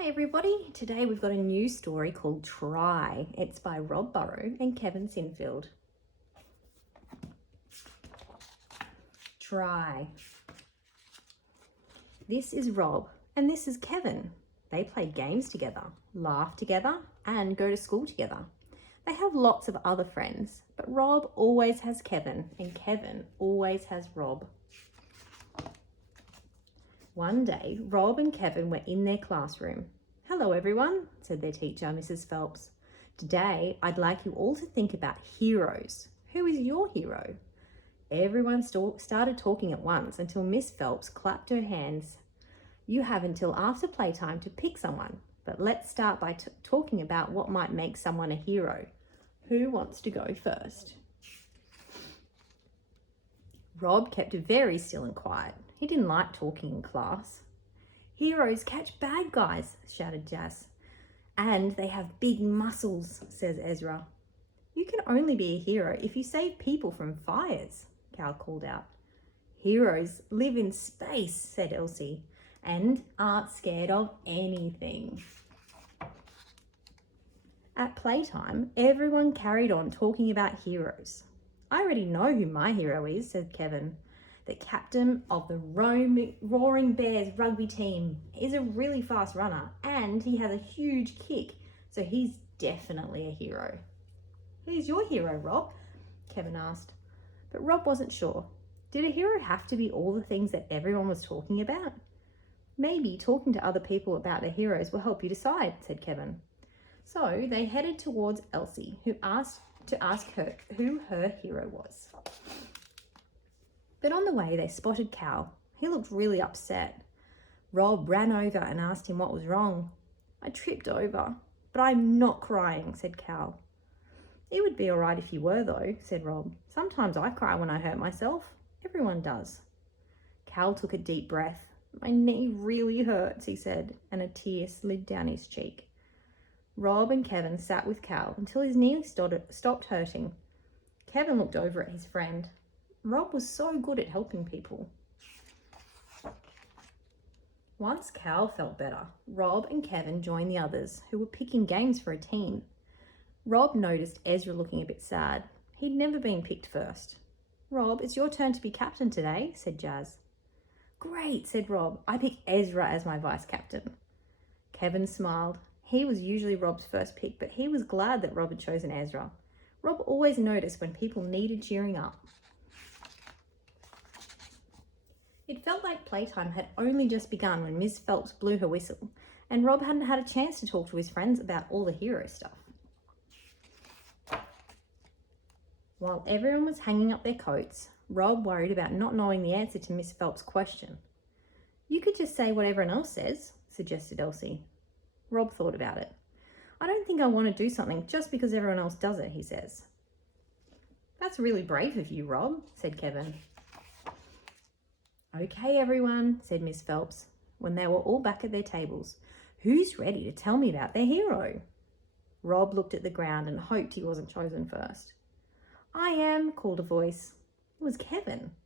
Hi everybody, today we've got a new story called Try. It's by Rob Burrow and Kevin Sinfield. Try. This is Rob and this is Kevin. They play games together, laugh together and go to school together. They have lots of other friends, but Rob always has Kevin and Kevin always has Rob. One day, Rob and Kevin were in their classroom. "Hello everyone," said their teacher, Mrs. Phelps. "Today, I'd like you all to think about heroes. Who is your hero?" Everyone started talking at once until Miss Phelps clapped her hands. "You have until after playtime to pick someone, but let's start by talking about what might make someone a hero. Who wants to go first?" Rob kept very still and quiet. He didn't like talking in class. "Heroes catch bad guys," shouted Jazz. "And they have big muscles," says Ezra. "You can only be a hero if you save people from fires," Cal called out. "Heroes live in space," said Elsie, "and aren't scared of anything." At playtime, everyone carried on talking about heroes. "I already know who my hero is," said Kevin. "The captain of the Roaring Bears rugby team. He's a really fast runner and he has a huge kick, so he's definitely a hero." "Who's your hero, Rob?" Kevin asked. But Rob wasn't sure. Did a hero have to be all the things that everyone was talking about? "Maybe talking to other people about their heroes will help you decide," said Kevin. So they headed towards Elsie, who asked her who her hero was. But on the way, they spotted Cal. He looked really upset. Rob ran over and asked him what was wrong. "I tripped over, but I'm not crying," said Cal. "It would be all right if you were, though," said Rob. "Sometimes I cry when I hurt myself. Everyone does." Cal took a deep breath. "My knee really hurts," he said, and a tear slid down his cheek. Rob and Kevin sat with Cal until his knee stopped hurting. Kevin looked over at his friend. Rob was so good at helping people. Once Cal felt better, Rob and Kevin joined the others, who were picking games for a team. Rob noticed Ezra looking a bit sad. He'd never been picked first. "Rob, it's your turn to be captain today," said Jazz. "Great," said Rob. "I pick Ezra as my vice captain." Kevin smiled. He was usually Rob's first pick, but he was glad that Rob had chosen Ezra. Rob always noticed when people needed cheering up. It felt like playtime had only just begun when Miss Phelps blew her whistle, and Rob hadn't had a chance to talk to his friends about all the hero stuff. While everyone was hanging up their coats, Rob worried about not knowing the answer to Miss Phelps' question. "You could just say what everyone else says," suggested Elsie. Rob thought about it. "I don't think I want to do something just because everyone else does it," he says. "That's really brave of you, Rob," said Kevin. "Okay, everyone," said Miss Phelps, when they were all back at their tables. "Who's ready to tell me about their hero?" Rob looked at the ground and hoped he wasn't chosen first. "I am," called a voice. It was Kevin.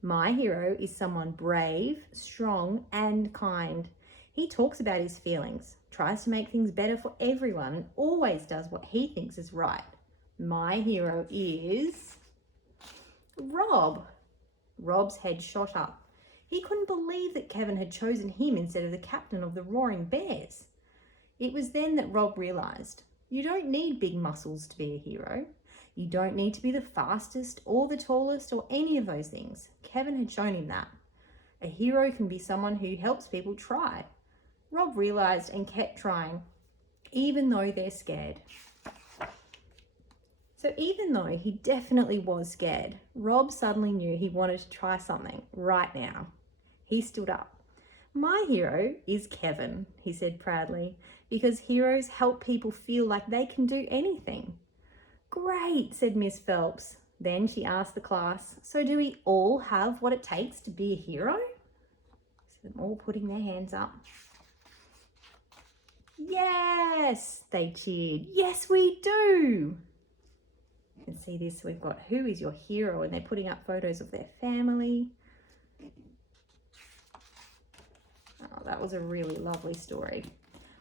"My hero is someone brave, strong, and kind. He talks about his feelings, tries to make things better for everyone, and always does what he thinks is right. My hero is Rob." Rob's head shot up. He couldn't believe that Kevin had chosen him instead of the captain of the Roaring Bears. It was then that Rob realised, you don't need big muscles to be a hero. You don't need to be the fastest or the tallest or any of those things. Kevin had shown him that. A hero can be someone who helps people try. Rob realised and kept trying, even though they're scared. So even though he definitely was scared, Rob suddenly knew he wanted to try something right now. He stood up. "My hero is Kevin," he said proudly, "because heroes help people feel like they can do anything." "Great," said Miss Phelps. Then she asked the class, "So do we all have what it takes to be a hero?" So them all putting their hands up. "Yes," they cheered. "Yes, we do." You can see this, we've got who is your hero, and they're putting up photos of their family. Oh, that was a really lovely story.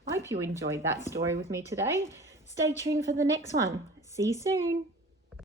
I hope you enjoyed that story with me today. Stay tuned for the next one. See you soon.